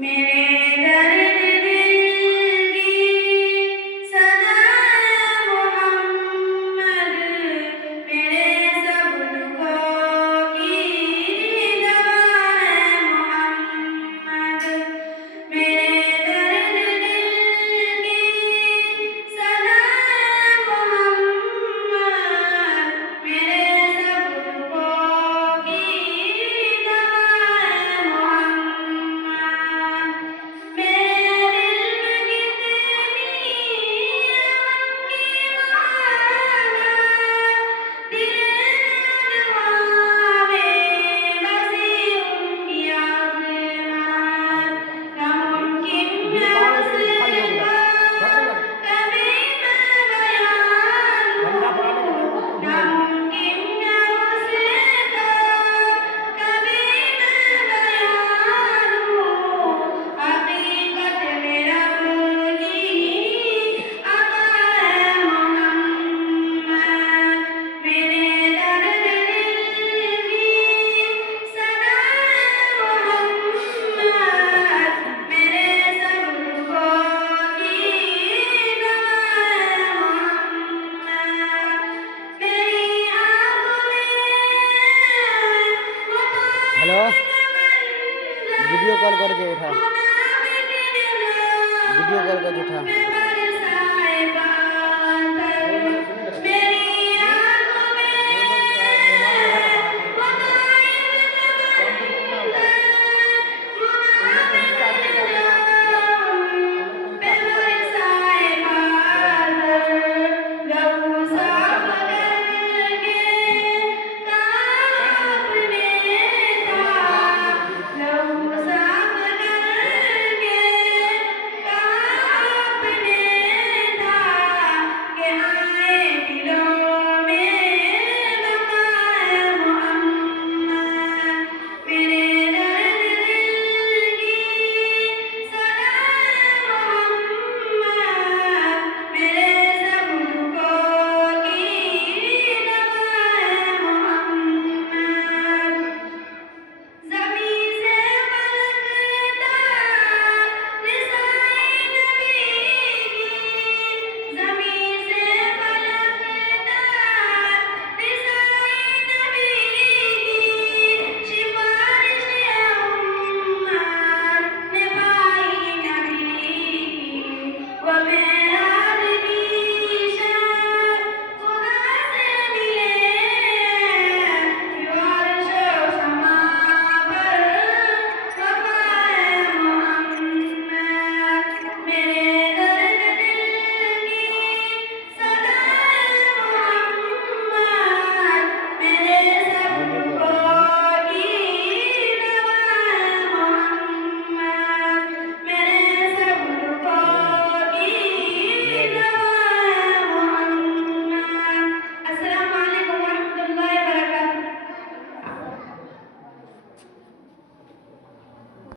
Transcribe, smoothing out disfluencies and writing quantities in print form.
मेरे दर्द दिल की सदा मोहम्मद, मेरे सब दुखों की दवा है मोहम्मद। मेरे दर्द दिल की सदा मोहम्मद, मेरे सब दुखों की दवा है मोहम्मद। मेरे दिल में कितनी उनकी मोहब्बत, दिल में बसी उनकी आज़मात। नामुमकिन है उसको कभी मैं बयान दूँ, नामुमकिन है उसको कभी मैं बयान दूँ। हकीकत में रब की अता है मोहम्मद। मेरे दर्द दिल की सदा मोहम्मद, मेरे सब दुखों की दवा है मोहम्मद। मेरी आँखों में हेलो, वीडियो कॉल करके उठा, वीडियो कॉल करके उठा। बरसाए